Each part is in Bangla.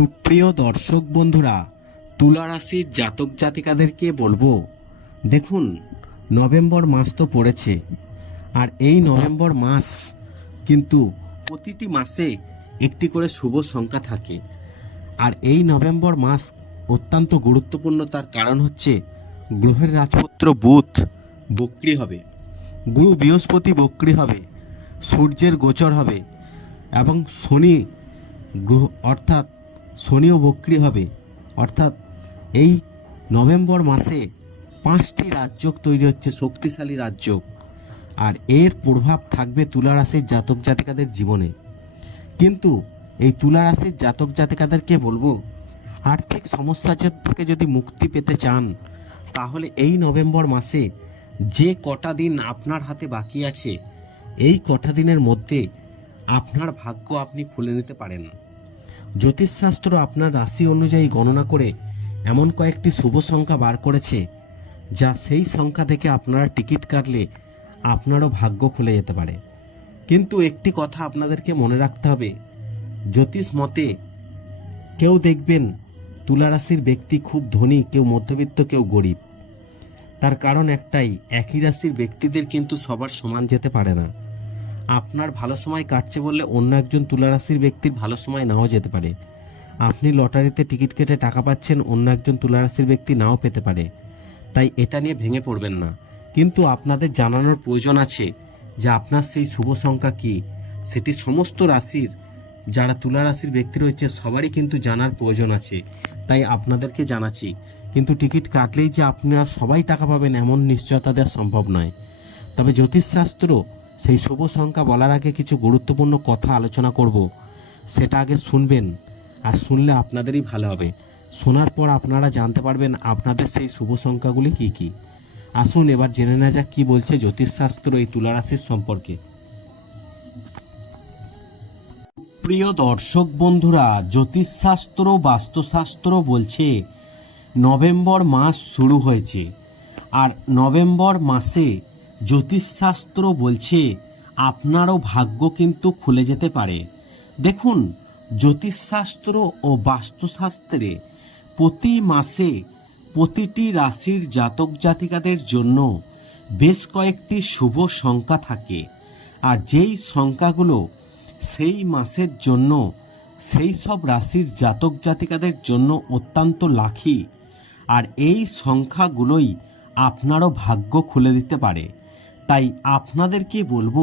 সুপ্রিয় দর্শক বন্ধুরা তুলা রাশির জাতক জাতিকাদেরকে বলব, দেখুন, নভেম্বর মাস তো পড়েছে, আর এই নভেম্বর মাস কিন্তু প্রতিটি মাসে একটি করে শুভ সংখ্যা থাকে। আর এই নভেম্বর মাস অত্যন্ত গুরুত্বপূর্ণ, তার কারণ হচ্ছে গ্রহের রাজপুত্র বুধ বক্রি হবে, গুরু বৃহস্পতি বক্রি হবে, সূর্যের গোচর হবে এবং শনি গ্রহ, অর্থাৎ শনিও বক্রি হবে। অর্থাৎ এই নভেম্বর মাসে পাঁচটি রাজ্য তৈরি হচ্ছে, শক্তিশালী রাজ্য আর এর প্রভাব থাকবে তুলা রাশির জাতক জাতিকাদের জীবনে। কিন্তু এই তুলা রাশির জাতক জাতিকাদেরকে বলব, আর্থিক সমস্যা থেকে যদি মুক্তি পেতে চান, তাহলে এই নভেম্বর মাসে যে কটা দিন আপনার হাতে বাকি আছে, এই কটা দিনের মধ্যে আপনার ভাগ্য আপনি খুলে নিতে পারেন। জ্যোতিষশাস্ত্র আপনার রাশি অনুযায়ী গণনা করে এমন কয়েকটি শুভ সংখ্যা বার করেছে, যা সেই সংখ্যা থেকে আপনারা টিকিট কাটলে আপনারও ভাগ্য খুলে যেতে পারে। কিন্তু একটি কথা আপনাদেরকে মনে রাখতে হবে, জ্যোতিষ মতে কেউ দেখবেন তুলা রাশির ব্যক্তি খুব ধনী, কেউ মধ্যবিত্ত, কেউ গরিব। তার কারণ একটাই, একই রাশির ব্যক্তিদের কিন্তু সবার সমান যেতে পারে না। আপনার ভালো সময় কাটছে বললে অন্য একজন তুলা রাশির ব্যক্তির ভালো সময় নাও যেতে পারে। আপনি লটারিতে টিকিট কেটে টাকা পাচ্ছেন, অন্য একজন তুলা রাশির ব্যক্তি নাও পেতে পারে। তাই এটা নিয়ে ভেঙে পড়বেন না। কিন্তু আপনাদের জানানোর প্রয়োজন আছে যে আপনার সেই শুভ সংখ্যা কী? সেটি সমস্ত রাশির, যারা তুলা রাশির ব্যক্তি রয়েছে, সবারই কিন্তু জানার প্রয়োজন আছে। তাই আপনাদেরকে জানাচ্ছি, কিন্তু টিকিট কাটলেই যে আপনারা সবাই টাকা পাবেন এমন নিশ্চয়তা দেওয়া সম্ভব নয়। তবে জ্যোতিষশাস্ত্র সেই শুভ সংখ্যা বলার আগে কিছু গুরুত্বপূর্ণ কথা আলোচনা করব। সেটা আগে শুনবেন আর শুনলে আপনাদেরই ভালো হবে। শোনার পর আপনারা জানতে পারবেন আপনাদের সেই শুভ সংখ্যাগুলি কি কি। আসুন এবার জেনে নেওয়া যাক কী বলছে জ্যোতিষশাস্ত্র এই তুলা রাশির সম্পর্কে। প্রিয় দর্শক বন্ধুরা, জ্যোতিষশাস্ত্র, বাস্তুশাস্ত্র বলছে নভেম্বর মাস শুরু হয়েছে। আর নভেম্বর মাসে জ্যোতিষশাস্ত্র বলছে, আপনারও ভাগ্য কিন্তু খুলে যেতে পারে। দেখুন, জ্যোতিষশাস্ত্র ও বাস্তুশাস্ত্রে প্রতি মাসে প্রতিটি রাশির জাতক জাতিকাদের জন্য বেশ কয়েকটি শুভ সংখ্যা থাকে। আর যেই সংখ্যাগুলো সেই মাসের জন্য, সেই সব রাশির জাতক জাতিকাদের জন্য অত্যন্ত লাখি আর এই সংখ্যাগুলোই আপনারও ভাগ্য খুলে দিতে পারে। তাই আপনাদেরকে বলব,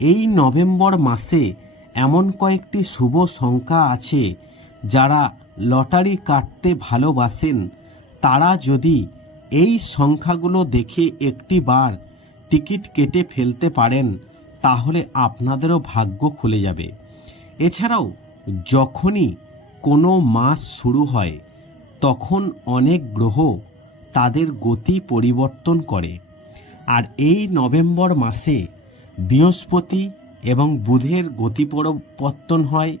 এই নভেম্বর মাসে এমন কয়েকটি শুভ সংখ্যা আছে যারা লটারি কাটতে ভালোবাসেন। তারা যদি এই সংখ্যাগুলো দেখে একটি বার টিকিট কেটে ফেলতে পারেন, তাহলে আপনাদেরও ভাগ্য খুলে যাবে। এছাড়াও যখনই কোনো মাস শুরু হয়, তখন অনেক গ্রহ তাদের গতি পরিবর্তন করে। আর এই নভেম্বর মাসে বৃহস্পতি এবং বুধের গতি পরিবর্তন হয়।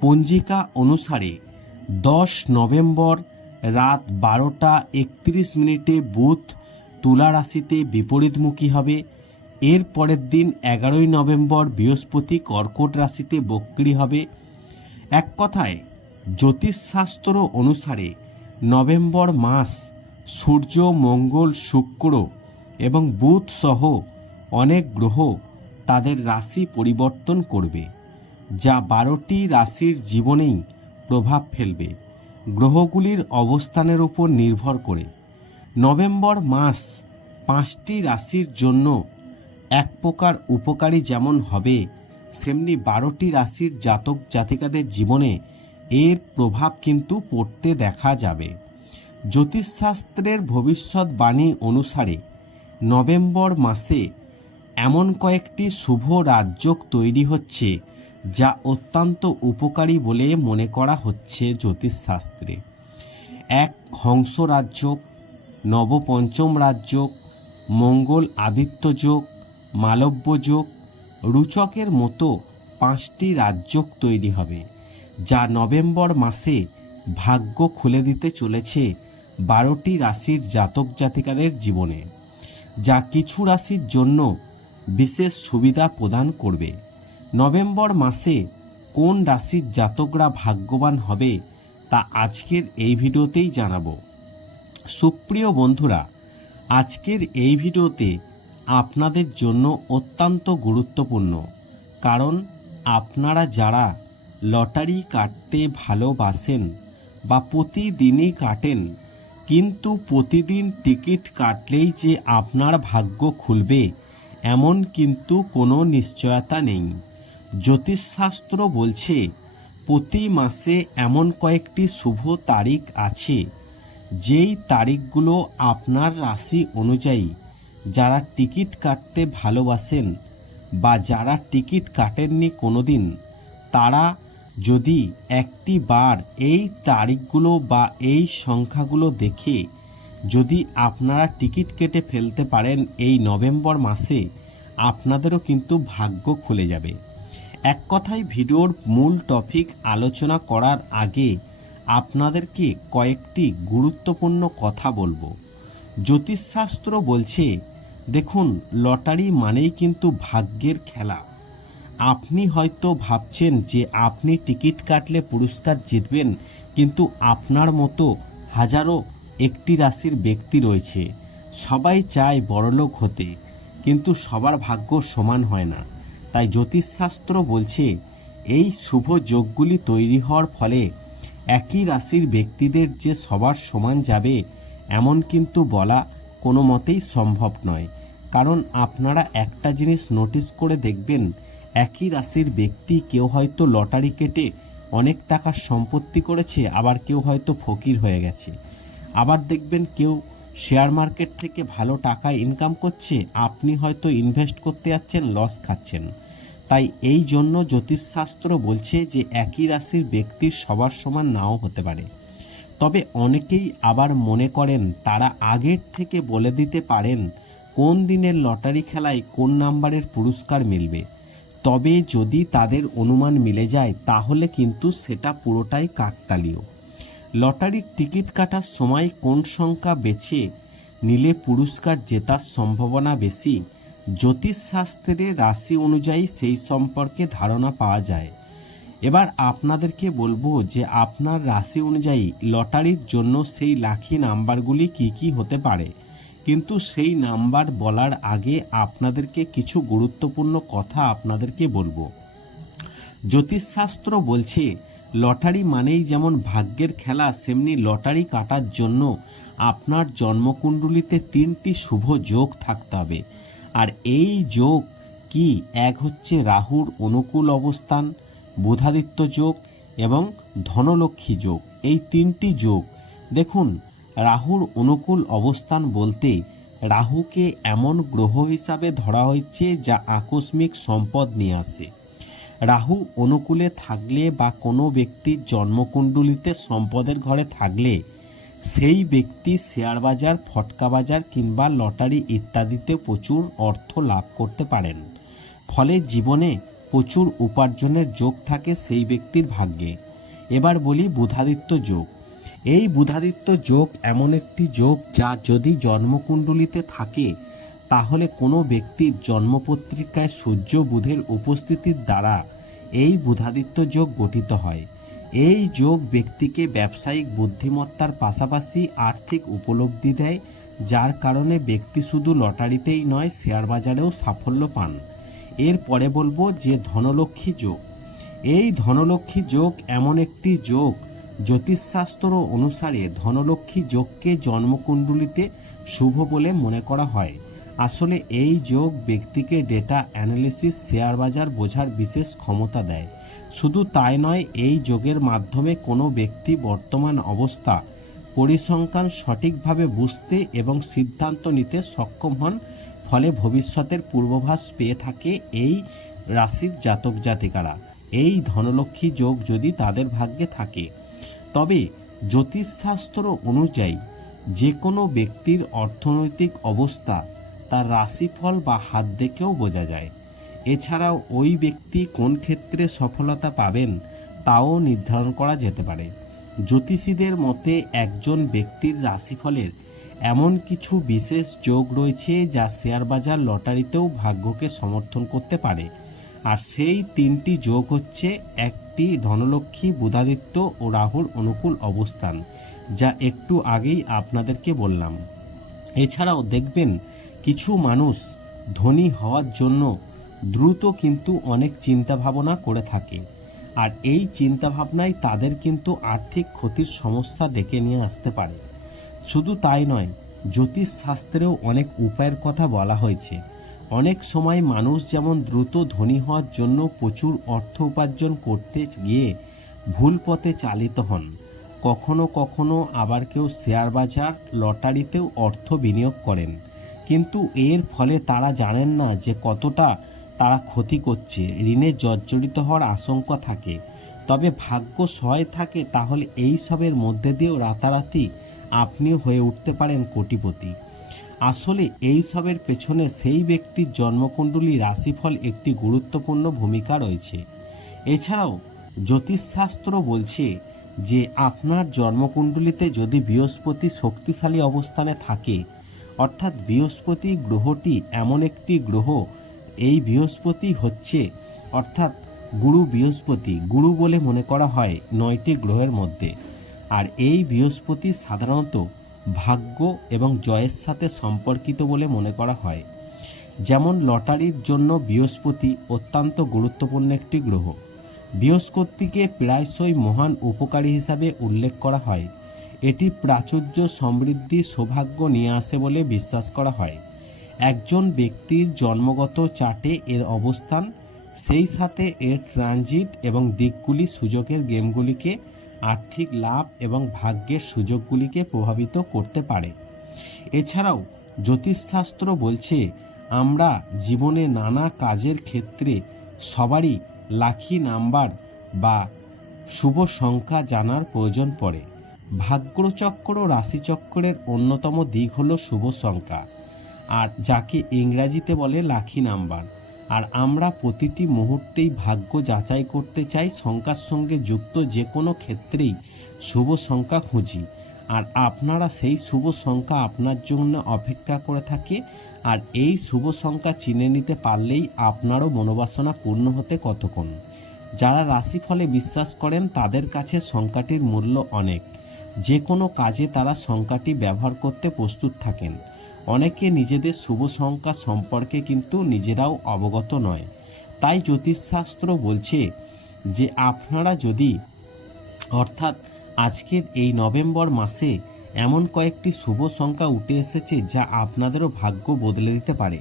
পঞ্জিকা অনুসারে দশ নভেম্বর রাত বারোটা একত্রিশ মিনিটে বুধ তুলা রাশিতে বিপরীতমুখী হবে। এর পরের দিন এগারোই নভেম্বর বৃহস্পতি কর্কট রাশিতে বক্রি হবে। এক কথায়, জ্যোতিষশাস্ত্র অনুসারে নভেম্বর মাস সূর্য, মঙ্গল, শুক্র এবং বুধ সহ অনেক গ্রহ তাদের রাশি পরিবর্তন করবে, যা বারোটি রাশির জীবনেই প্রভাব ফেলবে। গ্রহগুলির অবস্থানের উপর নির্ভর করে। নভেম্বর মাস পাঁচটি রাশির জন্য এক প্রকার উপকারী যেমন হবে, সেমনি বারোটি রাশির জাতক জাতিকাদের জীবনে এর প্রভাব কিন্তু পড়তে দেখা যাবে। জ্যোতিষশাস্ত্রের ভবিষ্যৎবাণী অনুসারে নভেম্বর মাসে এমন কয়েকটি শুভ রাজ্যক তৈরি হচ্ছে যা অত্যন্ত উপকারী বলে মনে করা হচ্ছে জ্যোতিষশাস্ত্রে। এক হংস রাজ্য নবপঞ্চম রাজ্য মঙ্গল আদিত্য যোগ, মালব্য যোগ, রুচকের মতো পাঁচটি রাজ্যক তৈরি হবে, যা নভেম্বর মাসে ভাগ্য খুলে দিতে চলেছে বারোটি রাশির জাতক জাতিকাদের জীবনে। যা কিছু রাশির জন্য বিশেষ সুবিধা প্রদান করবে। নভেম্বর মাসে কোন রাশির জাতকরা ভাগ্যবান হবে তা আজকের এই ভিডিওতেই জানাব। সুপ্রিয় বন্ধুরা, আজকের এই ভিডিওতে আপনাদের জন্য অত্যন্ত গুরুত্বপূর্ণ, কারণ আপনারা যারা লটারি কাটতে ভালোবাসেন বা প্রতিদিনই কাটেন কিন্তু প্রতিদিন টিকিট কাটলেই যে আপনার ভাগ্য খুলবে, এমন কিন্তু কোনো নিশ্চয়তা নেই। জ্যোতিষশাস্ত্র বলছে, প্রতি মাসে এমন কয়েকটি শুভ তারিখ আছে, যেই তারিখগুলো আপনার রাশি অনুযায়ী যারা টিকিট কাটতে ভালোবাসেন বা যারা টিকিট কাটেননি কোনোদিন, তারা যদি একটি বার এই তারিখগুলো বা এই সংখ্যাগুলো দেখে যদি আপনারা টিকিট কেটে ফেলতে পারেন এই নভেম্বর মাসে, আপনাদেরও কিন্তু ভাগ্য খুলে যাবে। এক কথায় ভিডিওর মূল টপিক আলোচনা করার আগে আপনাদেরকে কয়েকটি গুরুত্বপূর্ণ কথা বলব। জ্যোতিষশাস্ত্র বলছে, দেখুন, লটারি মানেই কিন্তু ভাগ্যের খেলা। আপনি হয়তো ভাবছেন যে আপনি টিকিট কাটলে পুরস্কার জিতবেন, কিন্তু আপনার মতো হাজারো একটি রাশির ব্যক্তি রয়েছে। সবাই চায় বড়লোক হতে, কিন্তু সবার ভাগ্য সমান হয় না। তাই জ্যোতিষশাস্ত্র বলছে, এই শুভ যোগগুলি তৈরি হওয়ার ফলে একই রাশির ব্যক্তিদের যে সবার সমান যাবে, এমন কিন্তু বলা কোনো মতেই সম্ভব নয়। কারণ আপনারা একটা জিনিস নোটিস করে দেখবেন একই রাশির ব্যক্তি কেউ হয়তো লটারি কেটে অনেক টাকার সম্পত্তি করেছে, আবার কেউ হয়তো ফকির হয়ে গেছে। আবার দেখবেন কেউ শেয়ার মার্কেট থেকে ভালো টাকা ইনকাম করছে, আপনি হয়তো ইনভেস্ট করতে যাচ্ছেন লস খাচ্ছেন। তাই এই জন্য জ্যোতিষশাস্ত্র বলছে যে একই রাশির ব্যক্তির সবার সমান নাও হতে পারে। তবে অনেকেই আবার মনে করেন, তারা আগের থেকে বলে দিতে পারেন, কোন দিনের লটারি খেলায় কোন নাম্বারের পুরস্কার মিলবে। তবে যদি তাদের অনুমান মিলে যায়, তাহলে কিন্তু সেটা পুরোটাই কাকতালীয়। লটারির টিকিট কাটার সময় কোন সংখ্যা বেছে নিলে পুরস্কার জেতার সম্ভাবনা বেশি জ্যোতিষশাস্ত্রে রাশি অনুযায়ী সেই সম্পর্কে ধারণা পাওয়া যায়। এবার আপনাদেরকে বলব যে আপনার রাশি অনুযায়ী লটারির জন্য সেই লাখি নাম্বারগুলি কি কি হতে পারে। কিন্তু সেই নাম্বার বলার আগে আপনাদেরকে কিছু গুরুত্বপূর্ণ কথা আপনাদেরকে বলব। জ্যোতিষশাস্ত্র বলছে, লটারি মানেই যেমন ভাগ্যের খেলা, সেমনি লটারি কাটার জন্য আপনার জন্মকুণ্ডলিতে তিনটি শুভ যোগ থাকতে হবে। আর এই যোগ কি? এক হচ্ছে রাহুর অনুকূল অবস্থান, বুধাদিত্য যোগ এবং ধনলক্ষ্মী যোগ। এই তিনটি যোগ, দেখুন রাহুর অনুকূল অবস্থান বলতে রাহুকে এমন গ্রহ হিসাবে ধরা হয়েছে যা আকস্মিক সম্পদ নিয়ে আসে। রাহু অনুকূলে থাকলে বা কোনো ব্যক্তির জন্মকুণ্ডলিতে সম্পদের ঘরে থাকলে সেই ব্যক্তি শেয়ার বাজার, ফটকা বাজার কিংবা লটারি ইত্যাদিতে প্রচুর অর্থ লাভ করতে পারেন। ফলে জীবনে প্রচুর উপার্জনের যোগ থাকে সেই ব্যক্তির ভাগ্যে। এবার বলি বুধাদিত্য যোগ। এই বুধাদিত্য যোগ এমন একটি যোগ যা যদি জন্মকুণ্ডলিতে থাকে, তাহলে কোনো ব্যক্তির জন্মপত্রিকায় সূর্য বুধের উপস্থিতির দ্বারা এই বুধাদিত্য যোগ গঠিত হয়। এই যোগ ব্যক্তিকে ব্যবসায়িক বুদ্ধিমত্তার পাশাপাশি আর্থিক উপলব্ধি দেয়, যার কারণে ব্যক্তি শুধু লটারিতেই নয়, শেয়ার বাজারেও সাফল্য পান। এরপরে বলব যে ধনলক্ষ্মী যোগ। এই ধনলক্ষ্মী যোগ এমন একটি যোগ জ্যোতিষশাস্ত্র অনুসারে ধনলক্ষ্মী যোগকে জন্মকুণ্ডলিতে শুভ বলে মনে করা হয়। আসলে এই যোগ ব্যক্তিকে ডেটা অ্যানালিসিস শেয়ার বাজার বোঝার বিশেষ ক্ষমতা দেয়। শুধু তাই নয়, এই যোগের মাধ্যমে কোনো ব্যক্তি বর্তমান অবস্থা পরিসংখ্যান সঠিকভাবে বুঝতে এবং সিদ্ধান্ত নিতে সক্ষম হন, ফলে ভবিষ্যতের পূর্বাভাস পেয়ে থাকে এই রাশির জাতক জাতিকারা এই ধনলক্ষ্মী যোগ যদি তাদের ভাগ্যে থাকে তবে জ্যোতিষশাস্ত্র অনুযায়ী যে কোনো ব্যক্তির অর্থনৈতিক অবস্থা তার রাশিফল বা হাত দেখেও বোঝা যায়। এছাড়াও ওই ব্যক্তি কোন ক্ষেত্রে সফলতা পাবেন তাও নির্ধারণ করা যেতে পারে। জ্যোতিষীদের মতে একজন ব্যক্তির রাশিফলের এমন কিছু বিশেষ যোগ রয়েছে যা শেয়ার বাজার লটারিতেও ভাগ্যকে সমর্থন করতে পারে। আর সেই তিনটি যোগ হচ্ছে একটি একটি ধনলক্ষ্মী, বুধাদিত্য ও রাহুর অনুকূল অবস্থান, যা একটু আগেই আপনাদেরকে বললাম। এছাড়াও দেখবেন কিছু মানুষ ধনী হওয়ার জন্য দ্রুত কিন্তু অনেক চিন্তা ভাবনা করে থাকে। আর এই চিন্তা ভাবনাই তাদের কিন্তু আর্থিক ক্ষতির সমস্যা ডেকে নিয়ে আসতে পারে। শুধু তাই নয় জ্যোতিষ শাস্ত্রেও অনেক উপায়ের কথা বলা হয়েছে। অনেক সময় মানুষ যেমন দ্রুত ধনী হওয়ার জন্য প্রচুর অর্থ উপার্জন করতে গিয়ে ভুল পথে চালিত হন, কখনো কখনো আবার কেউ শেয়ার বাজার, লটারিতেও অর্থ বিনিয়োগ করেন। কিন্তু এর ফলে তারা জানেন না যে কতটা তারা ক্ষতি করছে, ঋণে জর্জরিত হওয়ার আশঙ্কা থাকে। তবে ভাগ্য সহায় থাকে তাহলে এই সবের মধ্যে দিয়েও রাতারাতি আপনিও হয়ে উঠতে পারেন কোটিপতি। আসলে এই সবের পেছনে সেই ব্যক্তির জন্মকুণ্ডলী রাশিফল একটি গুরুত্বপূর্ণ ভূমিকা রয়েছে। এছাড়াও, জ্যোতিষশাস্ত্র বলছে যে আপনার জন্মকুণ্ডলিতে যদি বৃহস্পতি শক্তিশালী অবস্থানে থাকে, অর্থাৎ বৃহস্পতি গ্রহটি এমন একটি গ্রহ, এই বৃহস্পতি হচ্ছে, অর্থাৎ গুরু বৃহস্পতি, গুরু বলে মনে করা হয় নয়টি গ্রহের মধ্যে। আর এই বৃহস্পতি সাধারণত ভাগ্য এবং জয়ের সাথে সম্পর্কিত বলে মনে করা হয়। যেমন লটারির জন্য বৃহস্পতি অত্যন্ত গুরুত্বপূর্ণ একটি গ্রহ। বৃহস্পতিকে প্রায়শই মহান উপকারী হিসাবে উল্লেখ করা হয়। এটি প্রাচুর্য সমৃদ্ধি সৌভাগ্য নিয়ে আসে বলে বিশ্বাস করা হয়। একজন ব্যক্তির জন্মগত চার্টে এর অবস্থান, সেই সাথে এর ট্রানজিট এবং দিকগুলি সুযোগের গেমগুলিকে আর্থিক লাভ এবং ভাগ্যের সুযোগগুলিকে প্রভাবিত করতে পারে। এছাড়াও জ্যোতিষশাস্ত্র বলছে, আমরা জীবনে নানা কাজের ক্ষেত্রে সবারই লাখি নাম্বার বা শুভ সংখ্যা জানার প্রয়োজন পড়ে। ভাগ্যচক্র ও রাশিচক্রের অন্যতম দিক হল শুভ সংখ্যা, আর যাকে ইংরাজিতে বলে লাখি নাম্বার। আর আমরা প্রতিটি মুহূর্তেই ভাগ্য যাচাই করতে চাই সংখ্যার সঙ্গে যুক্ত যে কোনো ক্ষেত্রেই শুভ সংখ্যা খুঁজি। আর আপনারা সেই শুভ সংখ্যা আপনার জন্য অপেক্ষা করে থাকে, আর এই শুভ সংখ্যা চিনে নিতে পারলেই আপনারও মনোবাসনা পূর্ণ হতে কতক্ষণ। যারা রাশিফলে বিশ্বাস করেন, তাদের কাছে সংখ্যাটির মূল্য অনেক। যে কোনো কাজে তারা সংখ্যাটি ব্যবহার করতে প্রস্তুত থাকেন। অনেকে নিজেদের শুভ সংখ্যা সম্পর্কে কিন্তু নিজেরাও অবগত নয়। তাই জ্যোতিষশাস্ত্র বলছে যে আপনারা যদি, অর্থাৎ আজকের এই নভেম্বর মাসে এমন কয়েকটি শুভ সংখ্যা উঠে এসেছে যা আপনাদেরও ভাগ্য বদলে দিতে পারে।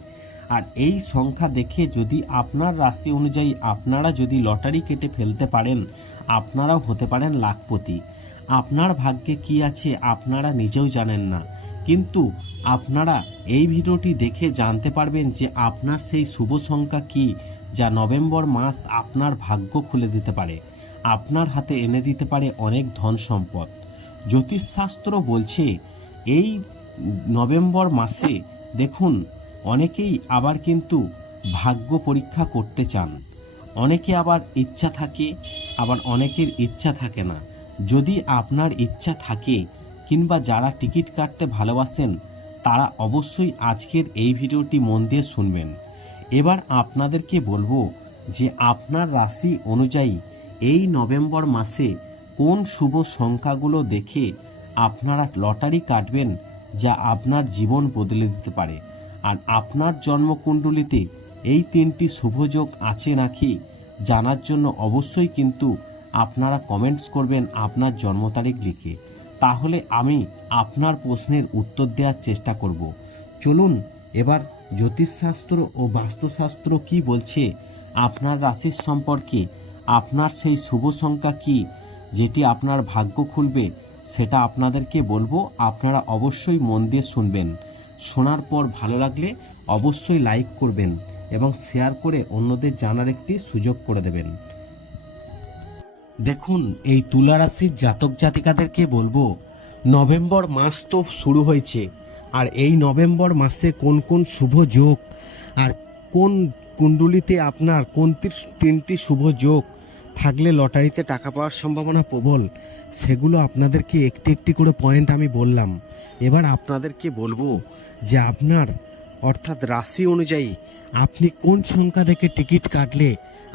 আর এই সংখ্যা দেখে যদি আপনার রাশি অনুযায়ী আপনারা যদি লটারি কেটে ফেলতে পারেন, আপনারাও হতে পারেন লাখপতি। আপনার ভাগ্যে কি আছে আপনারা নিজেও জানেন না। কিন্তু আপনারা এই ভিডিওটি দেখে জানতে পারবেন যে আপনার সেই শুভ সংখ্যা কী যা নভেম্বর মাস আপনার ভাগ্য খুলে দিতে পারে। আপনার হাতে এনে দিতে পারে অনেক ধন সম্পদ। জ্যোতিষশাস্ত্র বলছে, এই নভেম্বর মাসে দেখুন, অনেকেই আবার কিন্তু ভাগ্য পরীক্ষা করতে চান। অনেকে আবার ইচ্ছা থাকে, আবার অনেকের ইচ্ছা থাকে না। যদি আপনার ইচ্ছা থাকে, কিংবা যারা টিকিট কাটতে ভালোবাসেন তারা অবশ্যই আজকের এই ভিডিওটি মন দিয়ে শুনবেন। এবার আপনাদেরকে বলব যে আপনার রাশি অনুযায়ী এই নভেম্বর মাসে কোন শুভ সংখ্যাগুলো দেখে আপনারা লটারি কাটবেন যা আপনার জীবন বদলে দিতে পারে। আর আপনার জন্মকুণ্ডলিতে এই তিনটি শুভযোগ আছে নাকি জানার জন্য অবশ্যই কিন্তু আপনারা কমেন্টস করবেন আপনার জন্ম তারিখ লিখে। তাহলে আমি আপনার প্রশ্নের উত্তর দেওয়ার চেষ্টা করব। চলুন, এবার জ্যোতিষশাস্ত্র ও বাস্তুশাস্ত্র কি বলছে, আপনার রাশির সম্পর্কে, আপনার সেই শুভ সংখ্যা কি, যেটি আপনার ভাগ্য খুলবে, সেটা আপনাদেরকে বলব। আপনারা অবশ্যই মন দিয়ে শুনবেন। শোনার পর ভালো লাগলে অবশ্যই লাইক করবেন এবং শেয়ার করে অন্যদের জানার একটি সুযোগ করে দেবেন। দেখুন, এই তুলা রাশির জাতক জাতিকাদেরকে বলব, নভেম্বর মাস তো শুরু হয়েছে, আর এই নভেম্বর মাসে কোন কোন শুভ যোগ, আর কোন কুণ্ডলিতে আপনার কোন তিনটি শুভ যোগ থাকলে লটারিতে টাকা পাওয়ার সম্ভাবনা প্রবল, সেগুলো আপনাদেরকে একটি একটি করে পয়েন্ট আমি বললাম। এবার আপনাদেরকে বলব যে আপনার, অর্থাৎ রাশি অনুযায়ী আপনি কোন সংখ্যা থেকে টিকিট কাটলে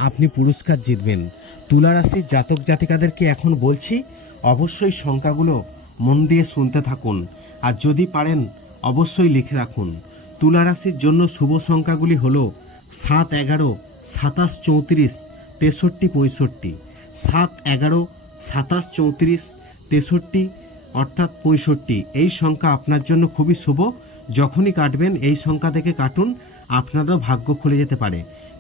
আপনি পুরস্কার জিতবেন তুলা রাশির জাতক জাতিকাদেরকে এখন বলছি, অবশ্যই সংখ্যাগুলো মন দিয়ে শুনতে থাকুন। আর যদি পারেন, অবশ্যই লিখে রাখুন। তুলা রাশির জন্য শুভ সংখ্যাগুলি হলো সাত এগারো, সাতাশ চৌত্রিশ, তেষট্টি পঁয়ষট্টি। সাত এগারো, সাতাশ চৌত্রিশ, তেষট্টি, অর্থাৎ পঁয়ষট্টি। এই সংখ্যা আপনার জন্য খুবই শুভ। যখনই কাটবেন, এই সংখ্যা থেকে কাটুন, আপনারও ভাগ্য খুলে যেতে পারে।